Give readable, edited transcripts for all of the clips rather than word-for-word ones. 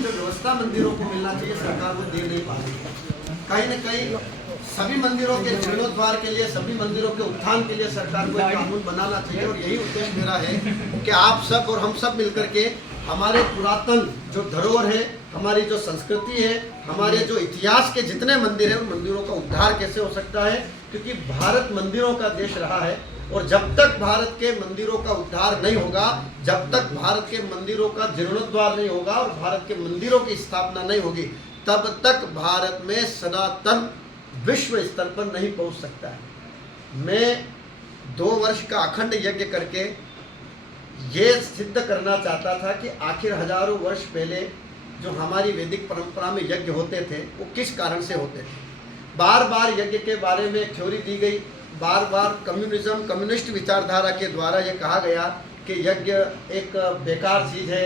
लेकिन जो व्यवस्था मंदिरों को मिलना चाहिए सरकार वो दे नहीं पा रही है। कहीं न कहीं सभी मंदिरों के जीर्णोद्धार के लिए, सभी मंदिरों के उत्थान के लिए सरकार को एक कानून बनाना चाहिए। और यही उद्देश्य मेरा है कि आप सब और हम सब मिलकर के हमारे पुरातन जो धरोहर है, हमारी जो संस्कृति है, हमारे जो इतिहास के जितने मंदिर हैं उन मंदिरों का उद्धार कैसे हो सकता है, क्योंकि भारत मंदिरों का देश रहा है। और जब तक भारत के मंदिरों का उद्धार नहीं होगा, जब तक भारत के मंदिरों का जीर्णोद्धार नहीं होगा और भारत के मंदिरों की स्थापना नहीं होगी, तब तक भारत में सनातन विश्व स्तर पर नहीं पहुंच सकता है। मैं 2 वर्ष का अखंड यज्ञ करके ये सिद्ध करना चाहता था कि आखिर हजारों वर्ष पहले जो हमारी वैदिक परंपरा में यज्ञ होते थे वो किस कारण से होते थे। बार बार यज्ञ के बारे में थ्योरी दी गई, बार बार कम्युनिस्ट विचारधारा के द्वारा ये कहा गया कि यज्ञ एक बेकार चीज़ है,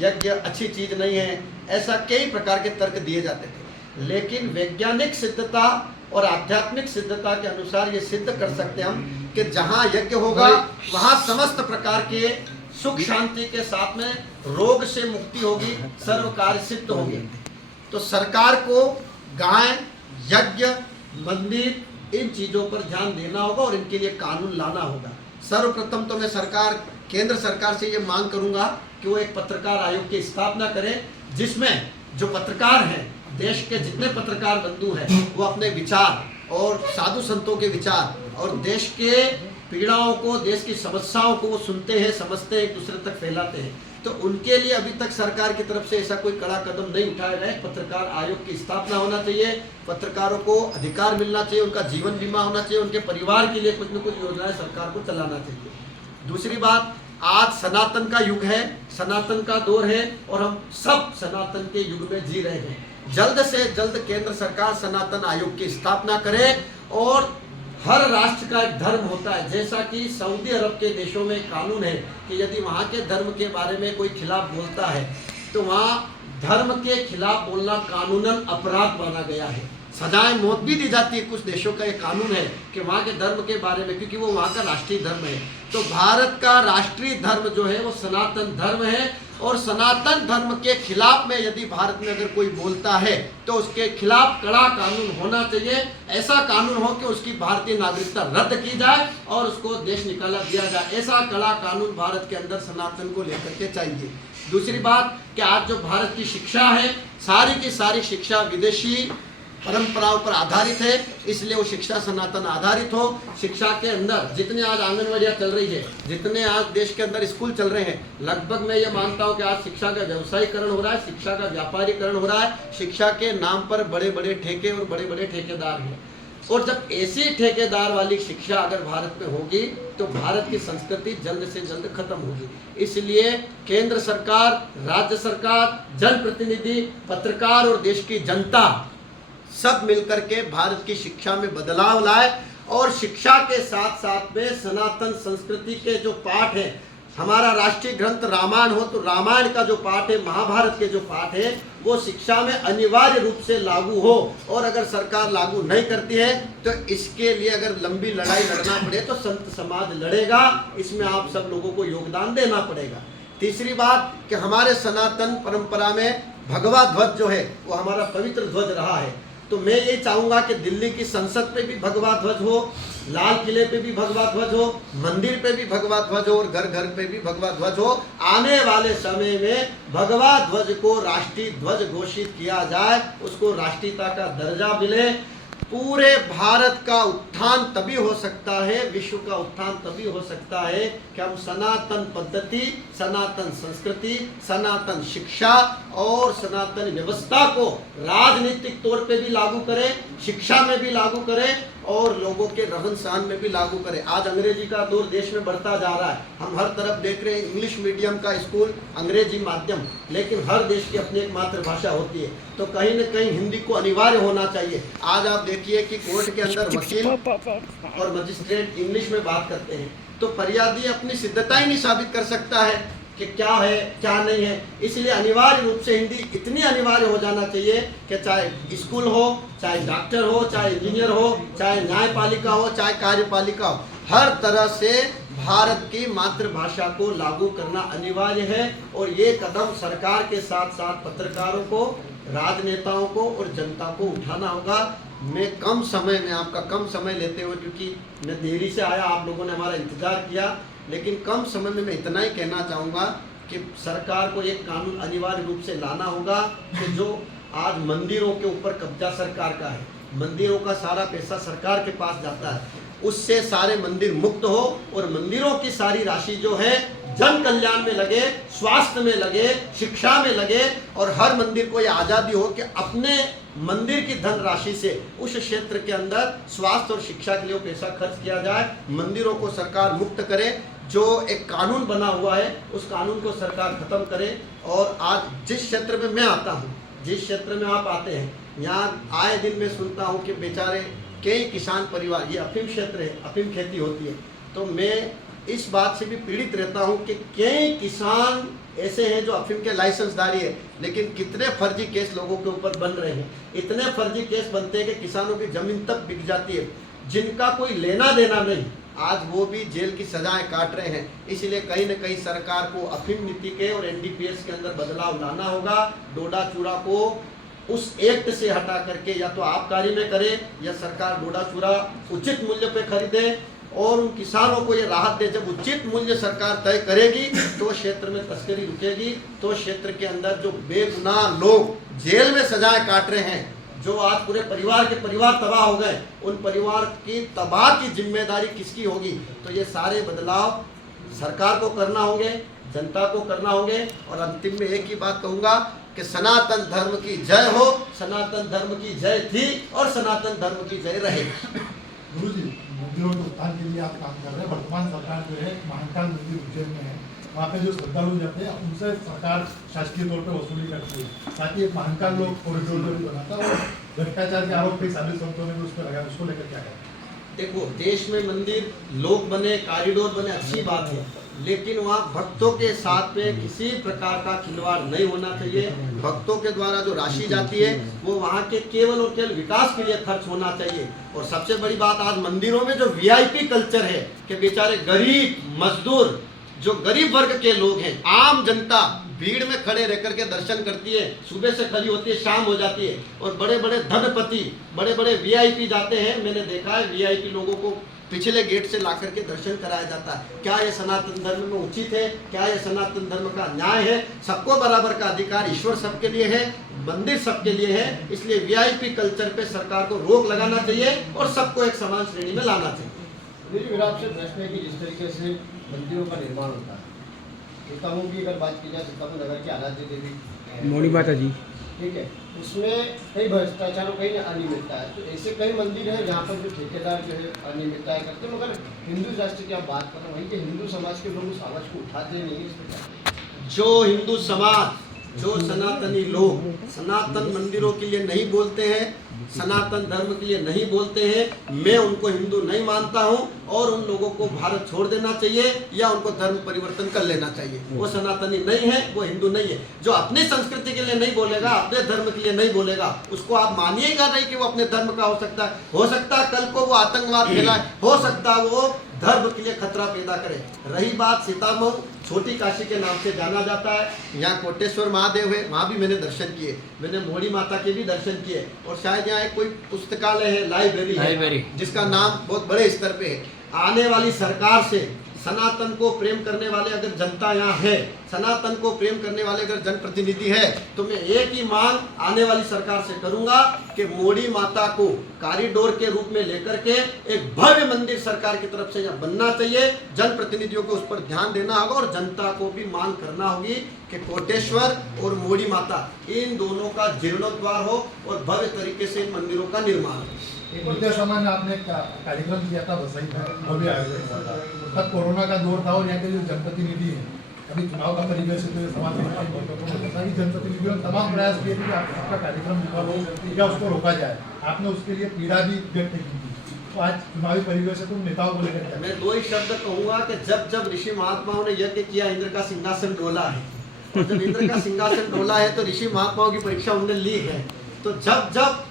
यज्ञ अच्छी चीज़ नहीं है, ऐसा कई प्रकार के तर्क दिए जाते थे। लेकिन वैज्ञानिक सिद्धता और आध्यात्मिक सिद्धता के अनुसार ये सिद्ध कर सकते हम कि जहाँ यज्ञ होगा वहाँ समस्त प्रकार के सुख शांति के साथ में रोग से मुक्ति होगी, सर्व कार्य सिद्ध होगी। तो सरकार को गाय, यज्ञ, मंदिर, इन चीज़ों पर ध्यान देना होगा और इनके लिए कानून लाना होगा। सर्वप्रथम तो मैं केंद्र सरकार से ये मांग करूंगा कि वो एक पत्रकार आयोग की स्थापना करें, जिसमें जो पत्रकार हैं, देश के जितने पत्रकार बंधु हैं, वो अपने विचार और साधु संतों के विचार और देश के पीड़ाओं को, देश की समस्याओं को वो सुनते हैं, समझते हैं, एक दूसरे तक फैलाते हैं। तो उनके लिए अभी तक सरकार की तरफ से ऐसा कोई कड़ा कदम नहीं उठाया गया है। पत्रकार आयोग की स्थापना होना चाहिए, पत्रकारों को अधिकार मिलना चाहिए, उनका जीवन बीमा होना चाहिए, उनके परिवार के लिए कुछ न कुछ योजनाएं सरकार को चलाना चाहिए। दूसरी बात, आज सनातन का युग है, सनातन का दौर है और हम सब सनातन के युग में जी रहे हैं। जल्द से जल्द केंद्र सरकार सनातन आयोग की स्थापना करे और हर राष्ट्र का एक धर्म होता है। जैसा कि सऊदी अरब के देशों में कानून है कि यदि वहाँ के धर्म के बारे में कोई खिलाफ बोलता है तो वहाँ धर्म के खिलाफ बोलना कानूनन अपराध माना गया है, सजाएं मौत भी दी जाती है। कुछ देशों का ये कानून है कि वहाँ के धर्म के बारे में, क्योंकि वो वहाँ का राष्ट्रीय धर्म है। तो भारत का राष्ट्रीय धर्म जो है वो सनातन धर्म है और सनातन धर्म के खिलाफ में यदि भारत में अगर कोई बोलता है तो उसके खिलाफ कड़ा कानून होना चाहिए। ऐसा कानून हो कि उसकी भारतीय नागरिकता रद्द की जाए और उसको देश निकाला दिया जाए। ऐसा कड़ा कानून भारत के अंदर सनातन को लेकर के चाहिए। दूसरी बात कि आज जो भारत की शिक्षा है, सारी की सारी शिक्षा विदेशी परंपराओं पर आधारित है, इसलिए वो शिक्षा सनातन आधारित हो। शिक्षा के अंदर जितने आज आंगनवाड़ियाँ चल रही है, जितने आज देश के अंदर स्कूल चल रहे हैं, लगभग मैं ये मानता हूँ कि आज शिक्षा का व्यवसायीकरण हो रहा है, शिक्षा का व्यापारीकरण हो रहा है। शिक्षा के नाम पर बड़े बड़े ठेके और बड़े बड़े ठेकेदार हैं। और जब ऐसी ठेकेदार वाली शिक्षा अगर भारत में होगी तो भारत की संस्कृति जल्द से जल्द खत्म होगी। इसलिए केंद्र सरकार, राज्य सरकार, जनप्रतिनिधि, पत्रकार और देश की जनता सब मिलकर के भारत की शिक्षा में बदलाव लाए और शिक्षा के साथ साथ में सनातन संस्कृति के जो पाठ है, हमारा राष्ट्रीय ग्रंथ रामायण हो तो रामायण का जो पाठ है, महाभारत के जो पाठ है, वो शिक्षा में अनिवार्य रूप से लागू हो। और अगर सरकार लागू नहीं करती है तो इसके लिए अगर लंबी लड़ाई लड़ना पड़े तो संत समाज लड़ेगा, इसमें आप सब लोगों को योगदान देना पड़ेगा। तीसरी बात कि हमारे सनातन परंपरा में भगवा ध्वज जो है वो हमारा पवित्र ध्वज रहा है। तो मैं ये चाहूँगा कि दिल्ली की संसद पे भी भगवा ध्वज हो, लाल किले पे भी भगवा ध्वज हो, मंदिर पे भी भगवा ध्वज हो और घर घर पे भी भगवा ध्वज हो। आने वाले समय में भगवा ध्वज को राष्ट्रीय ध्वज घोषित किया जाए, उसको राष्ट्रीयता का दर्जा मिले। पूरे भारत का उत्थान तभी हो सकता है, विश्व का उत्थान तभी हो सकता है कि हम सनातन पद्धति, सनातन संस्कृति, सनातन शिक्षा और सनातन व्यवस्था को राजनीतिक तौर पे भी लागू करें, शिक्षा में भी लागू करें और लोगों के रहन सहन में भी लागू करें। आज अंग्रेजी का दौर देश में बढ़ता जा रहा है, हम हर तरफ देख रहे हैं इंग्लिश मीडियम का स्कूल, अंग्रेजी माध्यम, लेकिन हर देश की अपनी एक मातृभाषा होती है, तो कहीं न कहीं हिंदी को अनिवार्य होना चाहिए। आज आप देखिए कि कोर्ट के अंदर वकील और मजिस्ट्रेट इंग्लिश में बात करते हैं, तो फरियादी अपनी सिद्धता ही नहीं साबित कर सकता है कि क्या है क्या नहीं है। इसलिए अनिवार्य रूप से हिंदी इतनी अनिवार्य हो जाना चाहिए कि चाहे स्कूल हो, चाहे डॉक्टर हो, चाहे इंजीनियर हो, चाहे न्यायपालिका हो, चाहे कार्यपालिका हो, हर तरह से भारत की मातृभाषा को लागू करना अनिवार्य है। और ये कदम सरकार के साथ साथ पत्रकारों को, राजनेताओं को और जनता को उठाना होगा। मैं कम समय में, आपका कम समय लेते हुए, क्योंकि मैं देरी से आया, आप लोगों ने हमारा इंतज़ार किया, लेकिन कम समय में मैं इतना ही कहना चाहूँगा कि सरकार को एक कानून अनिवार्य रूप से लाना होगा कि जो आज मंदिरों के ऊपर कब्जा सरकार का है, मंदिरों का सारा पैसा सरकार के पास जाता है, उससे सारे मंदिर मुक्त हो और मंदिरों की सारी राशि जो है जन कल्याण में लगे, स्वास्थ्य में लगे, शिक्षा में लगे और हर मंदिर को यह आज़ादी हो कि अपने मंदिर की धन राशि से उस क्षेत्र के अंदर स्वास्थ्य और शिक्षा के लिए पैसा खर्च किया जाए। मंदिरों को सरकार मुक्त करे। जो एक कानून बना हुआ है उस कानून को सरकार खत्म करे। और आज जिस क्षेत्र में मैं आता हूँ, जिस क्षेत्र में आप आते हैं, यहाँ आए दिन मैं सुनता हूँ कि बेचारे कई किसान परिवार, ये अफीम क्षेत्र है, अफीम खेती होती है, तो मैं इस बात से भी पीड़ित रहता हूँ कि कई किसान ऐसे हैं जो अफीम के लाइसेंसधारी है, लेकिन कितने फर्जी केस लोगों के ऊपर बन रहे हैं। इतने फर्जी केस बनते हैं कि किसानों की जमीन तक बिक जाती है, जिनका कोई लेना देना नहीं, आज वो भी जेल की सजाएं काट रहे हैं। इसलिए कहीं न कहीं सरकार को अफीम नीति के और एनडीपीएस के अंदर बदलाव लाना होगा। डोडा चूड़ा को उस एक्ट से हटा करके या तो आबकारी में करे या सरकार डोडा चूड़ा उचित मूल्य पे खरीदे और उन किसानों को ये राहत दे। जब उचित मूल्य सरकार तय करेगी तो क्षेत्र में तस्करी रुकेगी, तो क्षेत्र के अंदर जो बेगुनाह लोग जेल में सजाएं काट रहे हैं, जो आज पूरे परिवार के परिवार तबाह हो गए, उन परिवार की तबाह की जिम्मेदारी किसकी होगी? तो ये सारे बदलाव सरकार को करना होंगे, जनता को करना होंगे। और अंतिम में एक ही बात कहूँगा कि सनातन धर्म की जय हो, सनातन धर्म की जय थी और सनातन धर्म की जय रहेगी। गुरुजी, मंदिरों के उत्थान के लिए आप काम कर रहे हैं। वर्तमान सरकार जो है महाकाल मंदिर उज्जैन में है, वहाँ पे जो श्रद्धालु जाते हैं उनसे सरकार शासकीय तौर पे वसूली करती है, ताकि एक महाकाल लोग कॉरिडोर भी बनाता है। और भ्रष्टाचार के आरोप कई साबित संतों ने भी उस पर लगाया, उसको लेकर क्या कहते हैं? देखो, देश में मंदिर लोग बने, कॉरिडोर बने, अच्छी बात है, लेकिन वहाँ भक्तों के साथ में किसी प्रकार का खिलवाड़ नहीं होना चाहिए। भक्तों के द्वारा जो राशि जाती है वो वहाँ के केवल और केवल विकास के लिए खर्च होना चाहिए। और सबसे बड़ी बात, आज मंदिरों में जो वीआईपी कल्चर है कि बेचारे गरीब मजदूर, जो गरीब वर्ग के लोग हैं, आम जनता भीड़ में खड़े रह करके दर्शन करती है, सुबह से खड़ी होती है, शाम हो जाती है, और बड़े बड़े धनपति, बड़े बड़े वीआईपी जाते हैं। मैंने देखा है वीआईपी लोगों को पिछले गेट से ला करके दर्शन कराया जाता है। क्या ये सनातन धर्म में उचित है? क्या ये सनातन धर्म का न्याय है? सबको बराबर का अधिकार ईश्वर सबके लिए है, मंदिर सबके लिए है, इसलिए वीआईपी कल्चर पे सरकार को रोक लगाना चाहिए और सबको एक समान श्रेणी में लाना चाहिए। मेरा आपसे प्रश्न है कि जिस तरीके से मंदिरों का निर्माण होता है, सीताओं की अगर बात की जाए, सीतापुर नगर की आराध्य देवी मोड़ी माता जी, ठीक है, उसमें कई भ्रष्टाचार और कई अनियमितता है। तो ऐसे कई मंदिर हैं जहाँ पर जो ठेकेदार जो है अनियमितताएं करते हैं, मगर हिंदू राष्ट्र की आप बात कर रहे हैं, वहीं के हिंदू समाज के लोग उस आवाज़ को उठाते नहीं है। इस पर जो हिंदू समाज, जो सनातनी लोग सनातन मंदिरों के लिए नहीं बोलते हैं, सनातन धर्म के लिए नहीं बोलते हैं, मैं उनको हिंदू नहीं मानता हूं और उन लोगों को भारत छोड़ देना चाहिए या उनको धर्म परिवर्तन कर लेना चाहिए। वो सनातनी नहीं है, वो हिंदू नहीं है। जो अपनी संस्कृति के लिए नहीं बोलेगा, अपने धर्म के लिए नहीं बोलेगा, उसको आप मानिएगा नहीं कि वो अपने धर्म का हो सकता है। हो सकता है कल को वो आतंकवाद फैलाए, हो सकता है वो धर्म के लिए खतरा पैदा करे। रही बात सीतामऊ, छोटी काशी के नाम से जाना जाता है। यहाँ कोटेश्वर महादेव है, वहाँ भी मैंने दर्शन किए, मैंने मोड़ी माता के भी दर्शन किए। और शायद यहाँ एक कोई पुस्तकालय है, लाइब्रेरी है, जिसका नाम बहुत बड़े स्तर पे है। आने वाली सरकार से सनातन को प्रेम करने वाले अगर जनता यहाँ है, सनातन को प्रेम करने वाले अगर जनप्रतिनिधि है, तो मैं एक ही मांग आने वाली सरकार से करूंगा कि मोड़ी माता को कॉरिडोर के रूप में लेकर के एक भव्य मंदिर सरकार की तरफ से यहाँ बनना चाहिए। जनप्रतिनिधियों को उस पर ध्यान देना होगा और जनता को भी मांग करना होगी कि कोटेश्वर और मोड़ी माता, इन दोनों का जीर्णोद्धार हो और भव्य तरीके से इन मंदिरों का निर्माण हो। बीते समय में आपने कार्यक्रम किया था वसई में, भव्य आयोजन था, तब कोरोना का दौर था और यहाँ के जो जनप्रतिनिधि हैं, अभी चुनाव का परिवेश है, तो समाज में महत्वपूर्ण होता है कि जनप्रतिनिधियों ने तमाम प्रयास किए थे कि आपका कार्यक्रम विफल हो या उसको रोका जाए। आपने उसके लिए पीड़ा भी व्यक्त की थी, तो आज चुनावी परिवेश है, तो नेताओं को लेकर मैं दो ही शब्द कहूँगा कि जब जब ऋषि महात्माओं ने यज्ञ किया, इंद्र का सिंहासन डोला है, और जब इंद्र का सिंहासन डोला है तो ऋषि महात्माओं की परीक्षा उन्होंने ली है। तो जब जब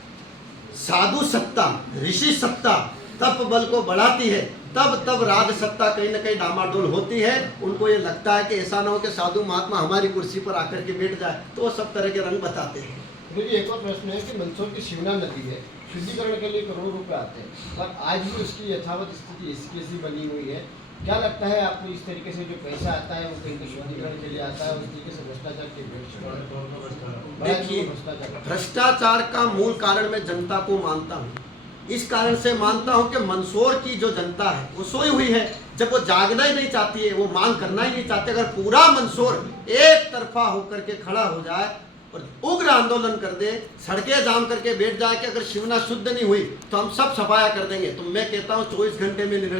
साधु सत्ता, ऋषि सत्ता तप बल को बढ़ाती है, तब राज सत्ता कहीं ना कहीं डामाडोल होती है। उनको ये लगता है कि ऐसा ना हो कि साधु महात्मा हमारी कुर्सी पर आकर के बैठ जाए, तो वो सब तरह के रंग बताते हैं। देखिए, एक और प्रश्न है कि मंदसौर की शिवना नदी है, शुद्धिकरण के लिए करोड़ों रुपए आते हैं, पर आज भी उसकी यथावत स्थिति ऐसी बनी हुई है। क्या लगता है आपको, इस तरीके से जो पैसा आता है वो कहीं तो शुद्धिकरण के लिए आता है, उस तरीके से भ्रष्टाचार के देखिए, भ्रष्टाचार का मूल कारण मैं जनता को मानता हूँ। इस कारण से मानता हूँ कि मंदसौर की जो जनता है वो सोई हुई है। जब वो जागना ही नहीं चाहती है, वो मांग करना ही नहीं चाहते, अगर पूरा मंदसौर एक तरफा होकर के खड़ा हो जाए और उग्र आंदोलन कर दे, सड़कें जाम करके बैठ जाए कि अगर शिवना शुद्ध नहीं हुई तो हम सब सफाया कर देंगे, तो मैं कहता हूँ 24 घंटे में